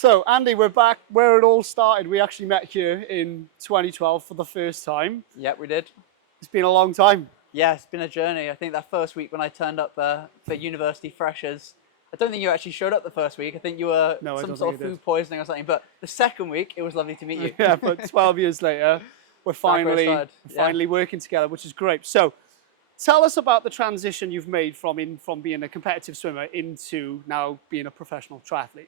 So, Andy, we're back where it all started. We actually met here in 2012 for the first time. Yep, we did. It's been a long time. Yeah, it's been a journey. I think that first week when I turned up for university freshers, I don't think you actually showed up the first week. I think you were No, I some don't sort think of I did. food poisoning or something. But the second week, it was lovely to meet you. Yeah, but 12 years later, we're Back where it started. finally working together, which is great. So, tell us about the transition you've made from being a competitive swimmer into now being a professional triathlete.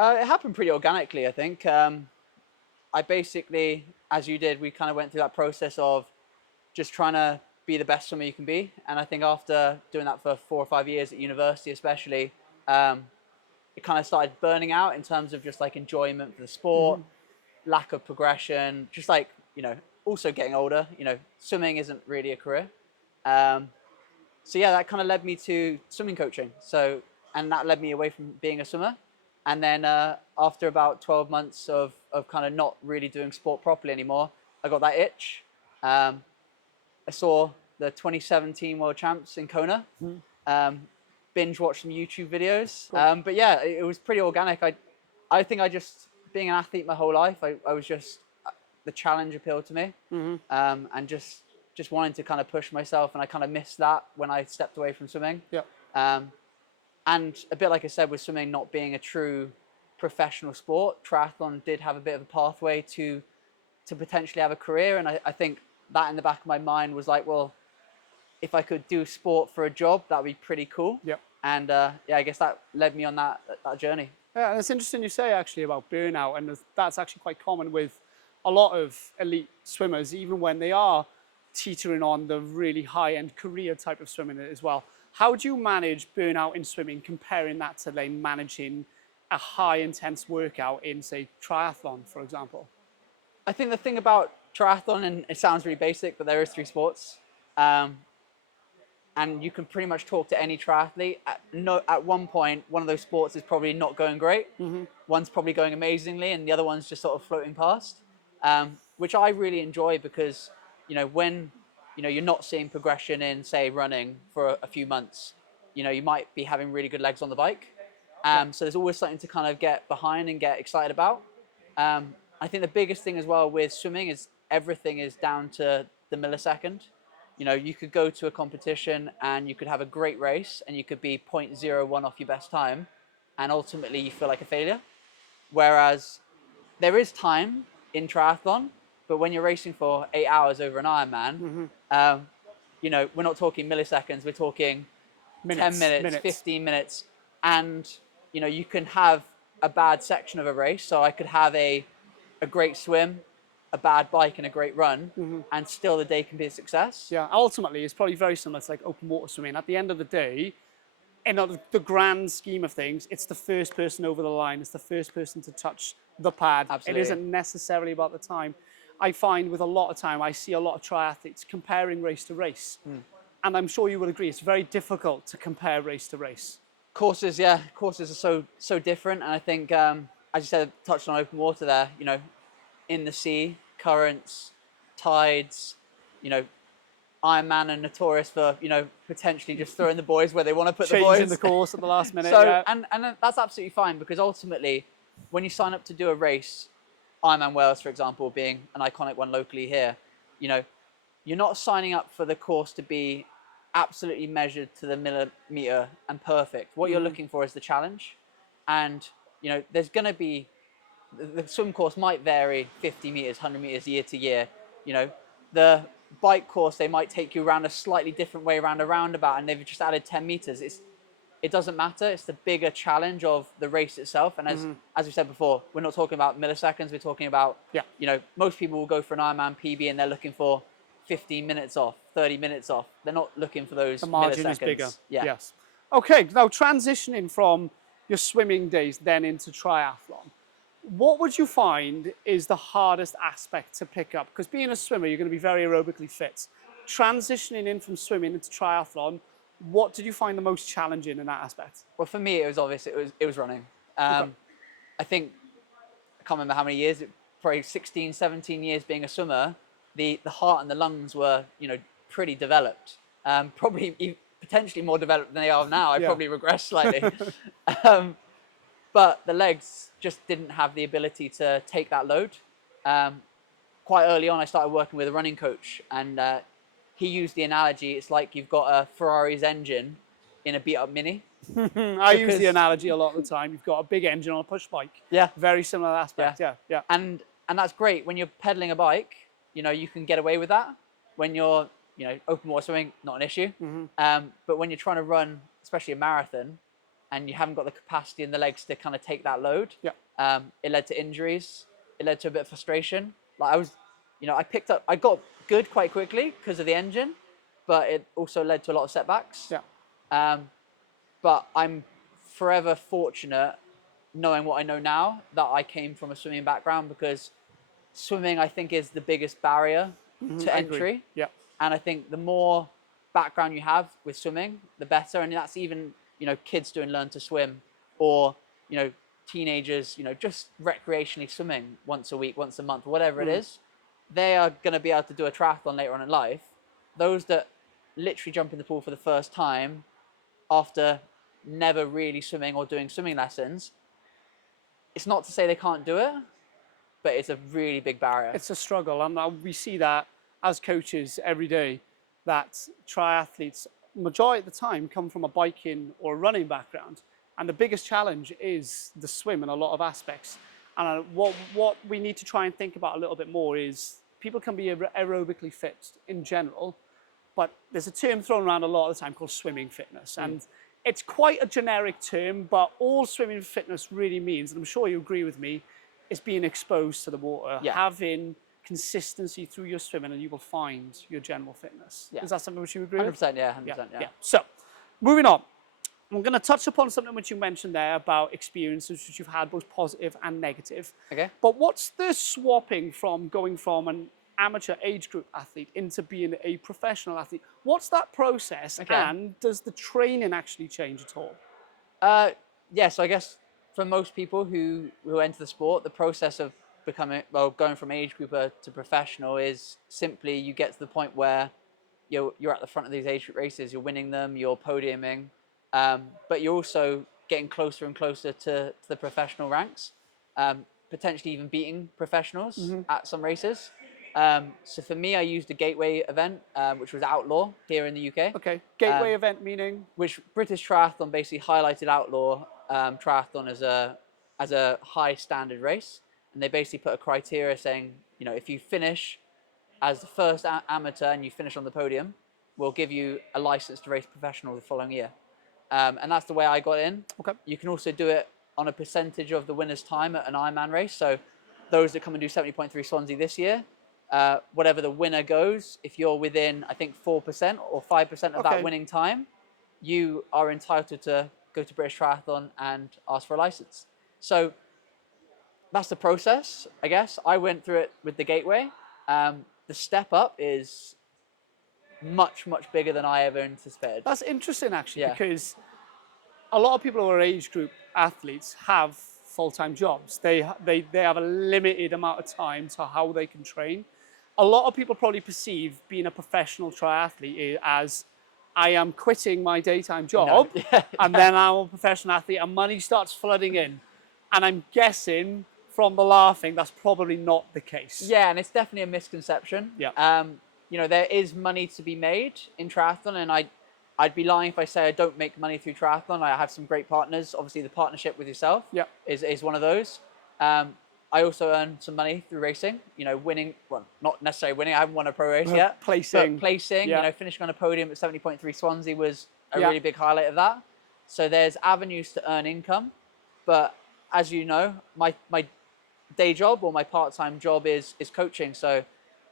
It happened pretty organically, I think. I basically, as you did, we kind of went through that process of just trying to be the best swimmer you can be. And I think after doing that for 4 or 5 years at university, especially, it kind of started burning out in terms of just like enjoyment for the sport, lack of progression, just like, also getting older. Swimming isn't really a career. Um, so yeah, that kind of led me to swimming coaching. And that led me away from being a swimmer. And then after about 12 months of kind of not really doing sport properly anymore, I got that itch. I saw the 2017 World Champs in Kona, binge watched some YouTube videos. Cool. But yeah, it was pretty organic. I think being an athlete my whole life, I was just, the challenge appealed to me. And just wanting to kind of push myself. And I kind of missed that when I stepped away from swimming. Yeah. And a bit like I said, with swimming not being a true professional sport, triathlon did have a bit of a pathway to potentially have a career. And I think that in the back of my mind was like, well, if I could do sport for a job, that would be pretty cool. Yeah. And yeah, I guess that led me on that journey. Yeah, and it's interesting you say actually about burnout, and that's actually quite common with a lot of elite swimmers, even when they are teetering on the really high-end career type of swimming as well. How do you manage burnout in swimming, comparing that to then managing a high intense workout in, say, triathlon, for example? I think the thing about triathlon, and it sounds really basic, but there is 3 sports. And you can pretty much talk to any triathlete. At one point, one of those sports is probably not going great. One's probably going amazingly, and the other one's just sort of floating past, which I really enjoy because, when you're not seeing progression in, say, running for a few months, you might be having really good legs on the bike. So there's always something to kind of get behind and get excited about. I think the biggest thing as well with swimming is everything is down to the millisecond. You could go to a competition and you could have a great race and you could be 0.01 off your best time, and ultimately you feel like a failure. Whereas there is time in triathlon, but when you're racing for 8 hours over an Ironman, we're not talking milliseconds, we're talking 10 minutes, 15 minutes. And, you can have a bad section of a race. So I could have a great swim, a bad bike, and a great run, and still the day can be a success. Yeah, ultimately, it's probably very similar to like open water swimming. At the end of the day, in the grand scheme of things, it's the first person over the line. It's the first person to touch the pad. Absolutely. It isn't necessarily about the time. I find with a lot of time, I see a lot of triathletes comparing race to race. And I'm sure you would agree, it's very difficult to compare race to race. Courses are so different. And I think, as you said, touched on open water there, in the sea, currents, tides, Ironman are notorious for, potentially just throwing the boys where they want to put the boys. Changing the course at the last minute. So, yeah. and that's absolutely fine, because ultimately, when you sign up to do a race, Ironman Wales, for example, being an iconic one locally here, you're not signing up for the course to be absolutely measured to the millimeter and perfect. What you're looking for is the challenge. And, there's going to be, the swim course might vary 50 meters, 100 meters year to year. The bike course, they might take you around a slightly different way around a roundabout, and they've just added 10 meters. It doesn't matter. It's the bigger challenge of the race itself. And as we said before, we're not talking about milliseconds. We're talking about, most people will go for an Ironman PB and they're looking for 15 minutes off, 30 minutes off. They're not looking for those The margin milliseconds. is bigger. Yeah. Yes. Okay, now transitioning from your swimming days then into triathlon, what would you find is the hardest aspect to pick up? Because being a swimmer, you're going to be very aerobically fit. Transitioning in from swimming into triathlon, what did you find the most challenging in that aspect? Well, for me, it was obvious. It was running. I think, I can't remember how many years, probably 16, 17 years being a swimmer, the heart and the lungs were, pretty developed. Probably potentially more developed than they are now. I probably regressed slightly. but the legs just didn't have the ability to take that load. Quite early on, I started working with a running coach, and he used the analogy, it's like you've got a Ferrari's engine in a beat-up Mini. I use the Because- analogy a lot of the time. You've got a big engine on a push bike. Yeah. Very similar aspect. Yeah. And that's great. When you're pedaling a bike, you know, you can get away with that. When you're, you know, open water swimming, not an issue. But when you're trying to run, especially a marathon, and you haven't got the capacity in the legs to kind of take that load, it led to injuries. It led to a bit of frustration. Like I was, you know, I got good quite quickly because of the engine, but it also led to a lot of setbacks. But I'm forever fortunate, knowing what I know now, that I came from a swimming background, because swimming, I think, is the biggest barrier to I entry. agree. Yeah. And I think the more background you have with swimming, the better. And that's even, you know, kids doing learn to swim, or, you know, teenagers, you know, just recreationally swimming once a week, once a month, whatever it is. They are going to be able to do a triathlon later on in life. Those that literally jump in the pool for the first time after never really swimming or doing swimming lessons, it's not to say they can't do it, but it's a really big barrier. It's a struggle, and we see that as coaches every day, that triathletes, majority of the time, come from a biking or running background, and the biggest challenge is the swim in a lot of aspects. And what we need to try and think about a little bit more is people can be aerobically fit in general, but there's a term thrown around a lot of the time called swimming fitness, and it's quite a generic term, but all swimming fitness really means, and I'm sure you agree with me, is being exposed to the water, having consistency through your swimming, and you will find your general fitness. Is that something which you agree 100%, with? 100%, yeah. So, moving on. I'm going to touch upon something which you mentioned there about experiences which you've had, both positive and negative. Okay. But what's the swapping from going from an amateur age group athlete into being a professional athlete? What's that process, and does the training actually change at all? Yeah, so I guess for most people who enter the sport, the process of going from age grouper to professional is simply you get to the point where you're at the front of these age group races, you're winning them, you're podiuming, but you're also getting closer and closer to the professional ranks, potentially even beating professionals at some races. So for me, I used a gateway event, which was Outlaw here in the UK. Okay, gateway event meaning? Which British Triathlon basically highlighted Outlaw Triathlon as a high standard race. And they basically put a criteria saying, you know, if you finish as the first amateur and you finish on the podium, we'll give you a license to race professional the following year. And that's the way I got in. Okay. You can also do it on a percentage of the winner's time at an Ironman race. So those that come and do 70.3 Swansea this year, whatever the winner goes, if you're within, I think, 4% or 5% of that winning time, you are entitled to go to British Triathlon and ask for a license. So that's the process, I guess. I went through it with the gateway. The step up is much, much bigger than I ever anticipated. That's interesting, actually, because a lot of people who are age group athletes have full-time jobs. They have a limited amount of time to how they can train. A lot of people probably perceive being a professional triathlete as, I am quitting my daytime job, and then I'm a professional athlete, and money starts flooding in. And I'm guessing from the laughing, that's probably not the case. Yeah, and it's definitely a misconception. Yeah. You know, there is money to be made in triathlon, and I'd be lying if I say I don't make money through triathlon. I have some great partners. Obviously, the partnership with yourself is one of those. I also earn some money through racing. You know, winning, well, not necessarily winning. I haven't won a pro race yet. Placing. But placing, you know, finishing on a podium at 70.3 Swansea was a really big highlight of that. So there's avenues to earn income. But as you know, my day job or my part-time job is coaching. So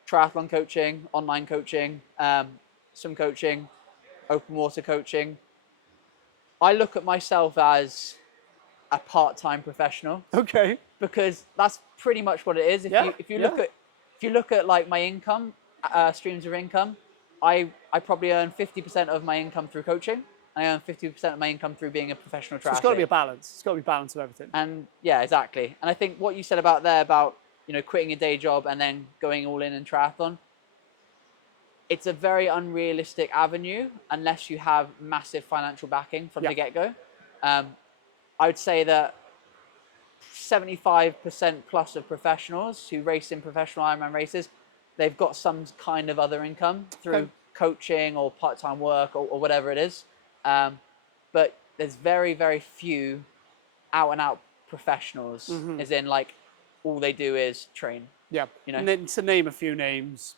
triathlon coaching, online coaching, swim coaching, open water coaching. I look at myself as a part-time professional. Okay. Because that's pretty much what it is. If you look at like my income, streams of income, I probably earn 50% of my income through coaching. I earn 50% of my income through being a professional triathlete. So it's got to be a balance. It's got to be a balance of everything. And yeah, exactly. And I think what you said about you know, quitting a day job and then going all in triathlon, it's a very unrealistic avenue unless you have massive financial backing from the get-go. I would say that 75% plus of professionals who race in professional Ironman races, they've got some kind of other income through coaching or part-time work or whatever it is. But there's very, very few out and out professionals, as in like all they do is train. Yeah. You know, And then to name a few names,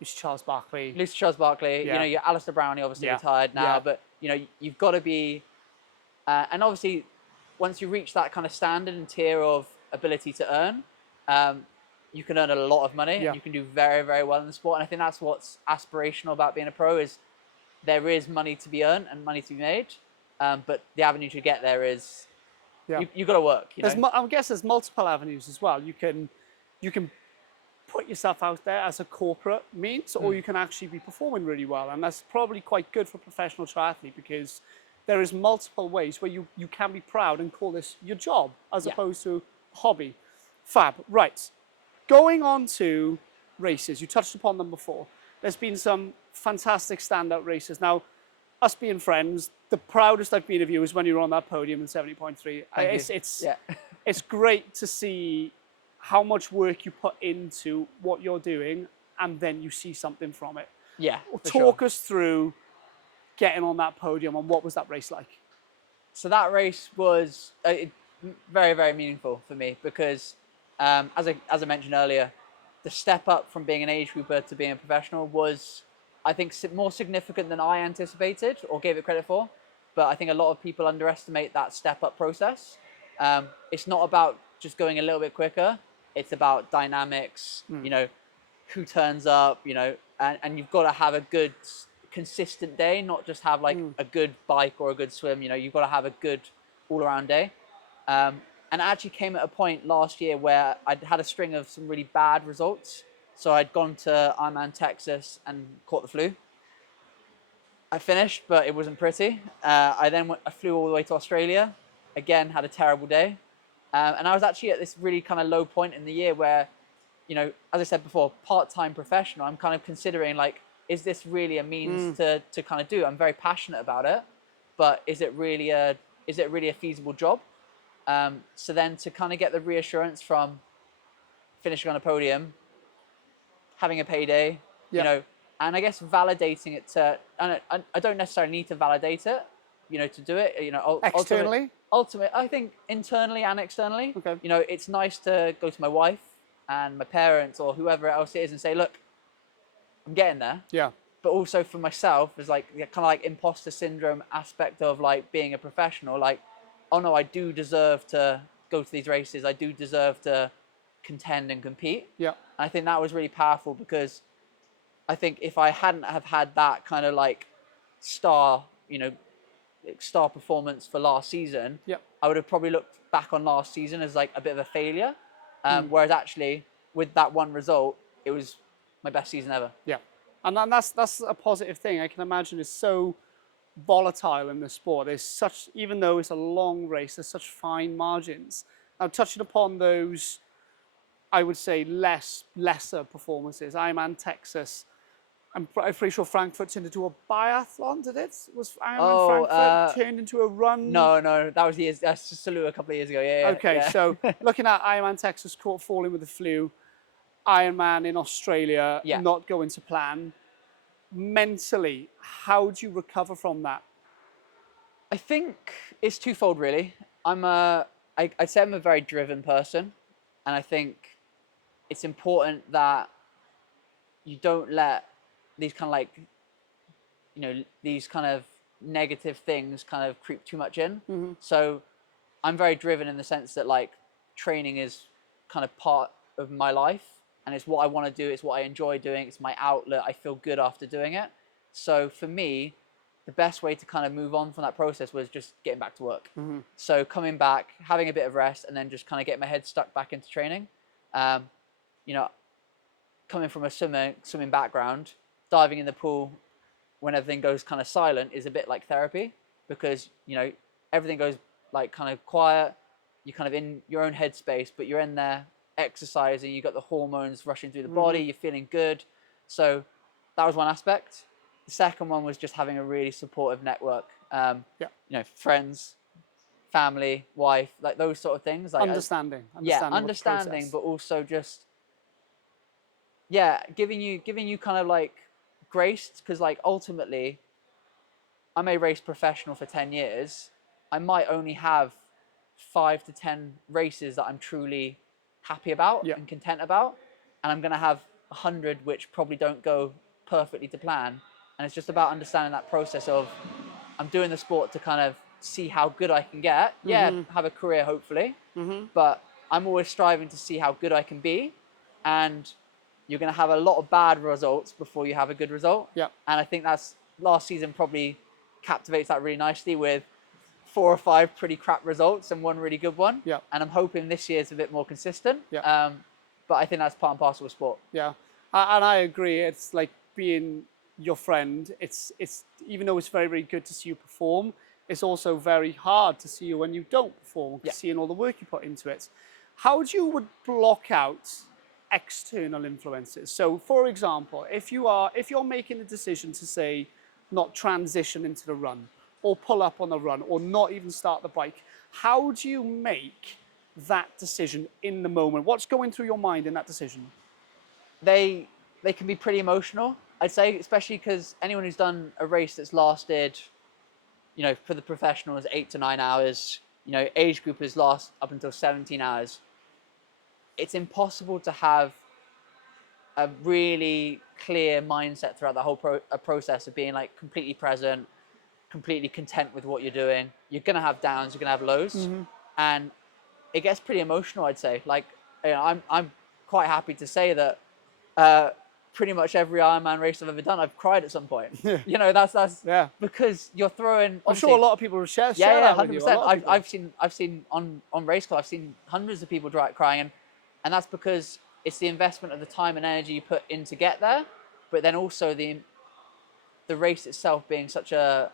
it's Charles Barkley. Lucy Charles Barkley, Yeah. you know, you're Alistair Brownie, obviously Yeah. retired now, Yeah. but you know, you've got to be, and obviously once you reach that kind of standard and tier of ability to earn, you can earn a lot of money. Yeah. You can do very, very well in the sport. And I think that's what's aspirational about being a pro is there is money to be earned and money to be made. But the avenue to get there is Yeah. you've got to work. You know? I guess there's multiple avenues as well. You can put yourself out there as a corporate means, or you can actually be performing really well. And that's probably quite good for a professional triathlete because there is multiple ways where you can be proud and call this your job as opposed to a hobby. Fab. Right. Going on to races, you touched upon them before. There's been some fantastic standout races. Now, us being friends, the proudest I've been of you is when you were on that podium in 70.3. It's great to see how much work you put into what you're doing and then you see something from it. Yeah. Talk us through getting on that podium and what was that race like? So that race was very, very meaningful for me because, as I mentioned earlier, the step up from being an age grouper to being a professional was, I think, more significant than I anticipated or gave it credit for. But I think a lot of people underestimate that step up process. It's not about just going a little bit quicker. It's about dynamics, you know, who turns up, you know, and you've got to have a good, consistent day, not just have like a good bike or a good swim. You know, you've got to have a good all-around day. And it actually came at a point last year where I'd had a string of some really bad results. So I'd gone to Ironman Texas and caught the flu. I finished, but it wasn't pretty. I flew all the way to Australia. Again, had a terrible day. And I was actually at this really kind of low point in the year where, you know, as I said before, part-time professional, I'm kind of considering like, is this really a means to kind of do? I'm very passionate about it, but is it really a feasible job? So then to kind of get the reassurance from finishing on a podium, having a payday, you know, and I guess validating it and I don't necessarily need to validate it, you know, to do it, you know, Externally? Ultimately, I think internally and externally, Okay. you know, it's nice to go to my wife and my parents or whoever else it is and say, look, I'm getting there. Yeah. But also for myself, there's like kind of like imposter syndrome aspect of like being a professional, like, oh no, I do deserve to go to these races. I do deserve to contend and compete. Yeah. And I think that was really powerful because I think if I hadn't have had that kind of like star performance for last season, I would have probably looked back on last season as like a bit of a failure. Whereas actually with that one result, it was my best season ever. Yeah. And that's a positive thing. I can imagine it's so volatile in the sport. There's such, even though it's a long race, there's such fine margins. Now touching upon those, I would say lesser performances. Ironman Texas. I'm pretty sure Frankfurt turned into a biathlon, did it? Was Ironman Frankfurt turned into a run? No, that was that's just Salou a couple of years ago. Yeah. Okay, so looking at Ironman Texas, caught falling with the flu. Ironman in Australia, not going to plan. Mentally, how do you recover from that? I think it's twofold, really. I'd say I'm a very driven person, and I think it's important that you don't let these kind of like, you know, these kind of negative things kind of creep too much in. So I'm very driven in the sense that like training is kind of part of my life and it's what I want to do. It's what I enjoy doing. It's my outlet. I feel good after doing it. So for me, the best way to kind of move on from that process was just getting back to work. So coming back, having a bit of rest, and then just kind of getting my head stuck back into training. You know, coming from a swimming background, diving in the pool when everything goes kind of silent is a bit like therapy because, you know, everything goes like kind of quiet. You're kind of in your own headspace, but you're in there exercising. You've got the hormones rushing through the body. You're feeling good. So that was one aspect. The second one was just having a really supportive network. You know, friends, family, wife, like those sort of things. Like Understanding. yeah, Understanding. understanding, but also just yeah, giving you kind of like grace, because like ultimately, I may race professional for 10 years. I might only have 5 to 10 races that I'm truly happy about Yeah. and content about, and I'm going to have 100 which probably don't go perfectly to plan. And it's just about understanding that process of I'm doing the sport to kind of see how good I can get. Yeah, have a career hopefully, but I'm always striving to see how good I can be, and you're going to have a lot of bad results before you have a good result. Yeah. And I think that's last season probably captivates that really nicely with 4 or 5 pretty crap results and one really good one. Yeah. And I'm hoping this year's a bit more consistent. Yeah. But I think that's part and parcel of sport. Yeah, and I agree. It's like being your friend. It's even though it's very, very good to see you perform, it's also very hard to see you when you don't perform, Yeah. seeing all the work you put into it. How do you would block out external influences? So, for example, if you're making the decision to say not transition into the run, or pull up on the run, or not even start the bike, how do you make that decision in the moment? What's going through your mind in that decision? They can be pretty emotional, I'd say, especially because anyone who's done a race that's lasted, you know, for the professionals 8 to 9 hours, you know, age groupers last up until 17 hours. It's impossible to have a really clear mindset throughout the whole process of being like completely present, completely content with what you're doing. You're gonna have downs, you're gonna have lows, and it gets pretty emotional. I'd say, like, you know, I'm quite happy to say that pretty much every Ironman race I've ever done, I've cried at some point. You know, that's Yeah. because you're throwing. I'm sure a lot of people will share Yeah, that with 100%. you. A lot of I've seen on race car, I've seen hundreds of people crying, and that's because it's the investment of the time and energy you put in to get there, but then also the race itself being such a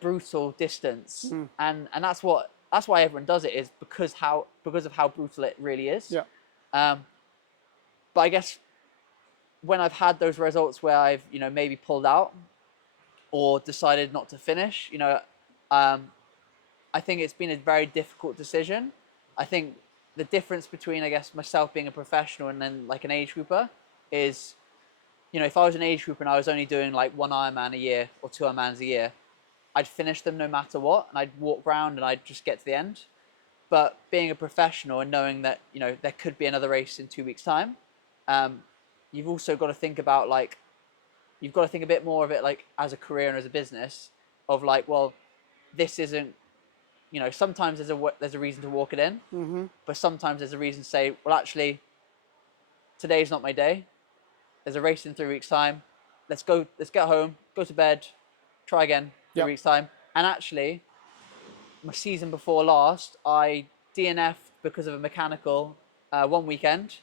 brutal distance, and that's why everyone does it, is because of how brutal it really is. Yeah. But I guess when I've had those results where I've, you know, maybe pulled out or decided not to finish, you know, I think it's been a very difficult decision. I think the difference between, I guess, myself being a professional and then like an age grouper is, you know, if I was an age grouper and I was only doing like 1 Ironman a year or 2 Ironmans a year, I'd finish them no matter what, and I'd walk around and I'd just get to the end. But being a professional and knowing that, you know, there could be another race in 2 weeks' time, you've also got to think about like, you've got to think a bit more of it like as a career and as a business, of like, well, this isn't, you know, sometimes there's a reason to walk it in, but sometimes there's a reason to say, well, actually, today's not my day. There's a race in 3 weeks' time. Let's get home, go to bed, try again 3 weeks' time. And actually, my season before last, I DNF'd because of a mechanical one weekend,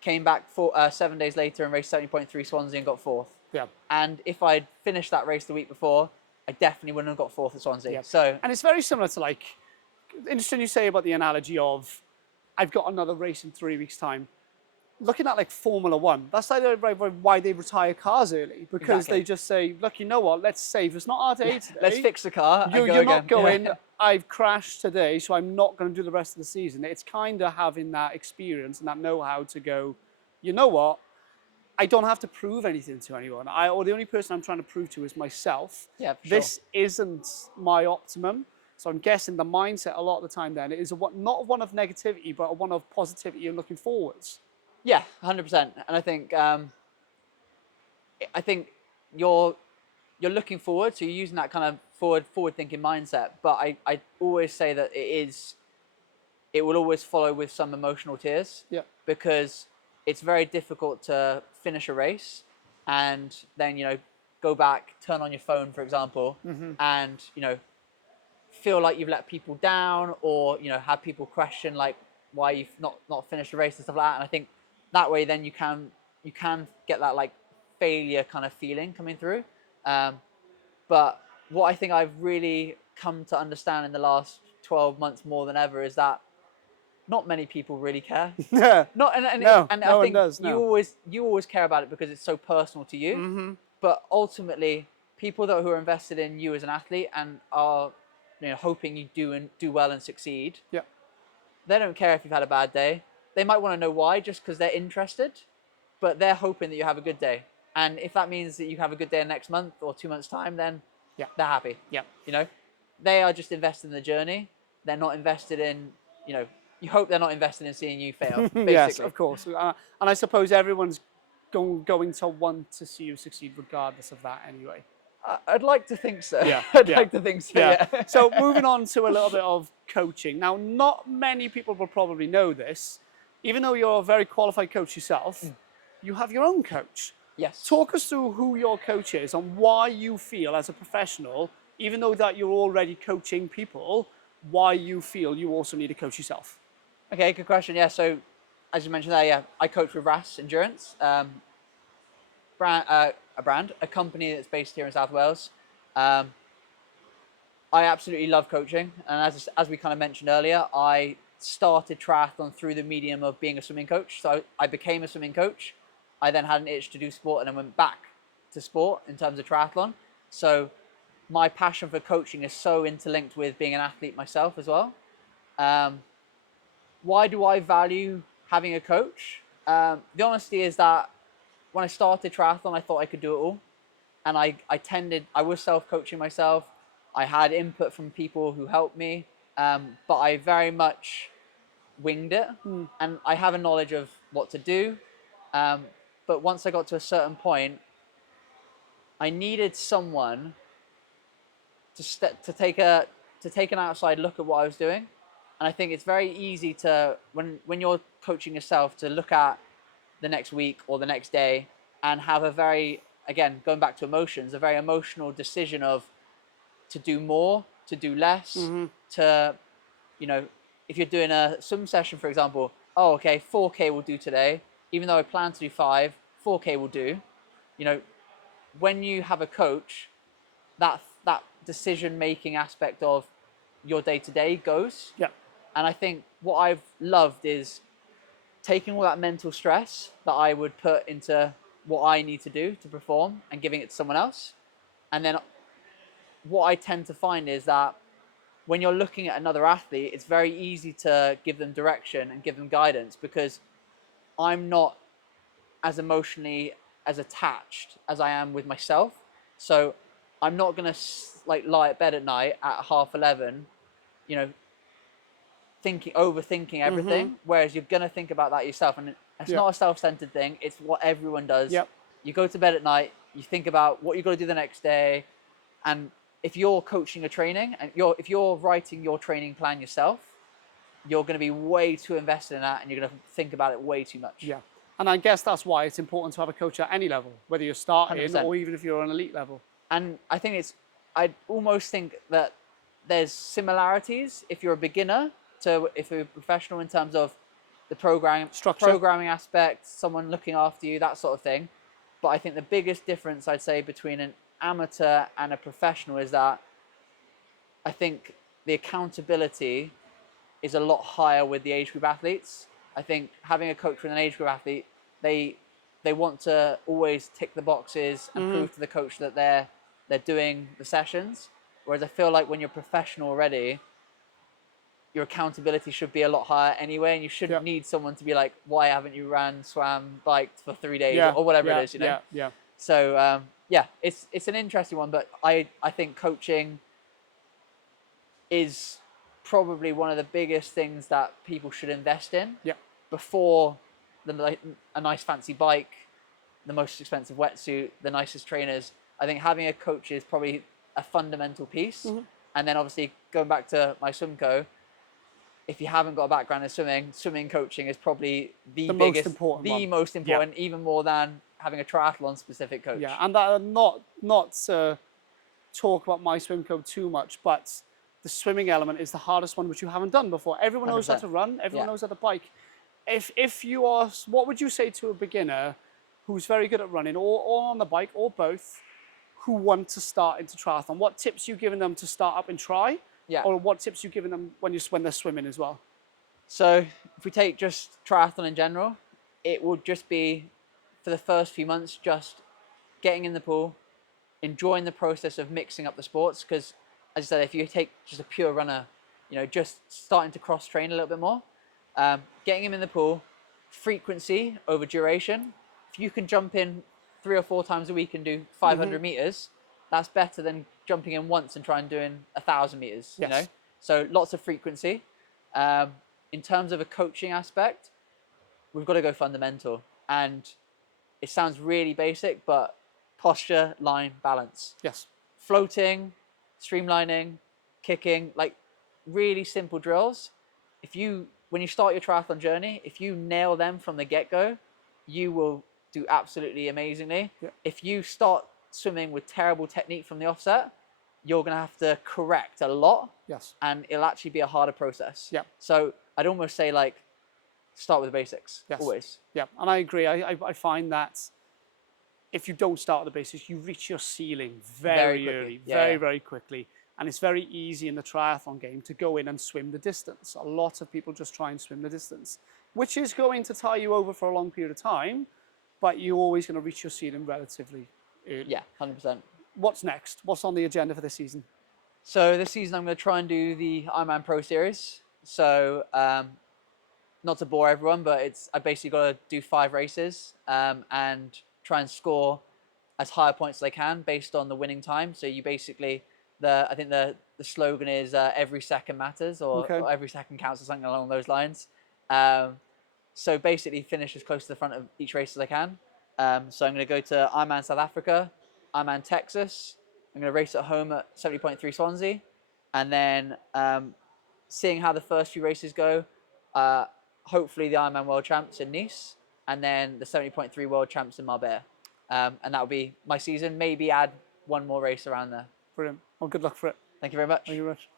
came back 7 days later and raced 70.3 Swansea and got fourth. Yeah. And if I'd finished that race the week before, I definitely wouldn't have got fourth at Swansea. Yeah. So, and it's very similar to, like, interesting you say about the analogy of, I've got another race in 3 weeks' time. Looking at like Formula One, that's like why they retire cars early, because Exactly. they just say, look, you know what, let's save. It's not our day today. let's fix the car. You're not going, Yeah. I've crashed today, so I'm not going to do the rest of the season. It's kind of having that experience and that know-how to go, you know what, I don't have to prove anything to anyone. Or the only person I'm trying to prove to is myself. Yeah, for This isn't my optimum. So I'm guessing the mindset a lot of the time then is not one of negativity, but one of positivity and looking forwards. Yeah, 100%. And I think you're looking forward, so you're using that kind of forward thinking mindset. But I always say that it will always follow with some emotional tears. Yeah. Because it's very difficult to finish a race and then, you know, go back, turn on your phone, for example, and, you know, feel like you've let people down, or, you know, have people question like why you've not finished the race and stuff like that. And I think that way then you can get that like failure kind of feeling coming through. But what I think I've really come to understand in the last 12 months more than ever is that not many people really care. Yeah. Not and No, and no I think one does, no. you always care about it because it's so personal to you. But ultimately, people who are invested in you as an athlete and are, you hoping you do well and succeed. Yeah. They don't care if you've had a bad day. They might want to know why, just because they're interested, but they're hoping that you have a good day. And if that means that you have a good day next month or 2 months' time, then Yeah. they're happy. Yeah. They are just invested in the journey. They're not invested in, you hope they're not invested in seeing you fail, basically. Yes, of course. And I suppose everyone's going to want to see you succeed regardless of that anyway. I'd like to think so. Yeah, I'd yeah. like to think so, yeah. So moving on to a little bit of coaching. Now, not many people will probably know this. Even though you're a very qualified coach yourself, you have your own coach. Yes. Talk us through who your coach is and why you feel as a professional, even though that you're already coaching people, why you feel you also need a coach yourself. Okay, good question. Yeah, so as you mentioned there, yeah, I coach with RAS Endurance, a company that's based here in South Wales. I absolutely love coaching, and as we kind of mentioned earlier, I started triathlon through the medium of being a swimming coach. So I became a swimming coach. I then had an itch to do sport, and then went back to sport in terms of triathlon. So my passion for coaching is so interlinked with being an athlete myself as well. Why do I value having a coach? The honesty is that when I started triathlon, I thought I could do it all. And I was self-coaching myself. I had input from people who helped me, but I very much winged it. And I have a knowledge of what to do. But once I got to a certain point, I needed someone to take an outside look at what I was doing. And I think it's very easy to, when you're coaching yourself, to look at the next week or the next day and have a very, again, going back to emotions, a very emotional decision of to do more, to do less, to, if you're doing a swim session, for example, oh, okay, 4K will do today. Even though I plan to do 5, 4K will do. When you have a coach, that decision-making aspect of your day-to-day goes. Yeah. And I think what I've loved is taking all that mental stress that I would put into what I need to do to perform and giving it to someone else. And then what I tend to find is that when you're looking at another athlete, it's very easy to give them direction and give them guidance, because I'm not as emotionally as attached as I am with myself. So I'm not going to lie at bed at night at 11:30, overthinking everything. Whereas you're going to think about that yourself. And it's not a self-centered thing. It's what everyone does. Yep. You go to bed at night, you think about what you've got to do the next day. And if you're coaching a training and if you're writing your training plan yourself, you're going to be way too invested in that, and you're going to think about it way too much. Yeah. And I guess that's why it's important to have a coach at any level, whether you're starting 100%. or even if you're on elite level. And I think I almost think that there's similarities if you're a beginner to if you're a professional in terms of the programming aspect, someone looking after you, that sort of thing. But I think the biggest difference, I'd say, between an amateur and a professional is that I think the accountability is a lot higher with the age group athletes. I think having a coach with an age group athlete, they want to always tick the boxes and prove to the coach that they're doing the sessions. Whereas I feel like when you're professional already, your accountability should be a lot higher anyway, and you shouldn't need someone to be like, why haven't you swam, biked for 3 days or whatever it is, Yeah. So it's an interesting one, but I think coaching is probably one of the biggest things that people should invest in before a nice fancy bike, the most expensive wetsuit, the nicest trainers. I think having a coach is probably a fundamental piece. And then obviously going back to MySwimCo, if you haven't got a background in swimming coaching is probably the biggest, most important, even more than having a triathlon specific coach. Yeah, and that, not to talk about MySwimCo too much, but the swimming element is the hardest one, which you haven't done before. Everyone knows how to run, everyone knows how to bike. If you are, what would you say to a beginner who's very good at running or on the bike or both, who want to start into triathlon? What tips you giving them to start up and try? Or what tips you giving them when they're swimming as well? So if we take just triathlon in general, it would just be, for the first few months, just getting in the pool, enjoying the process of mixing up the sports, because as I said, if you take just a pure runner, you know, just starting to cross train a little bit more, getting him in the pool, frequency over duration. If you can jump in 3 or 4 times a week and do 500 meters, that's better than jumping in once and trying doing 1,000 meters. Yes. You know, so lots of frequency. In terms of a coaching aspect, we've got to go fundamental, and it sounds really basic, but posture, line, balance. Yes. Floating, streamlining, kicking, like really simple drills. When you start your triathlon journey, if you nail them from the get-go, you will do absolutely amazingly. Yeah. If you start swimming with terrible technique from the offset, you're going to have to correct a lot. Yes. And it'll actually be a harder process. Yeah. So I'd almost say, like, start with the basics. Yes. Always. Yeah, and I agree. I find that if you don't start at the basics, you reach your ceiling very quickly. early, Yeah. very quickly. And it's very easy in the triathlon game to go in and swim the distance. A lot of people just try and swim the distance, which is going to tie you over for a long period of time, but you're always going to reach your ceiling relatively early. Yeah, 100%. What's next? What's on the agenda for this season? So this season I'm going to try and do the Ironman Pro Series. So not to bore everyone, but I basically got to do 5 races and try and score as high a points as I can based on the winning time. So you basically, I think the slogan is every second matters, or every second counts, or something along those lines. So basically finish as close to the front of each race as I can. So I'm going to go to Ironman South Africa, Ironman Texas. I'm going to race at home at 70.3 Swansea. And then seeing how the first few races go, hopefully the Ironman World Champs in Nice, and then the 70.3 World Champs in Marbella. And that will be my season. Maybe add one more race around there. Brilliant. Well, good luck for it. Thank you very much. Thank you very much.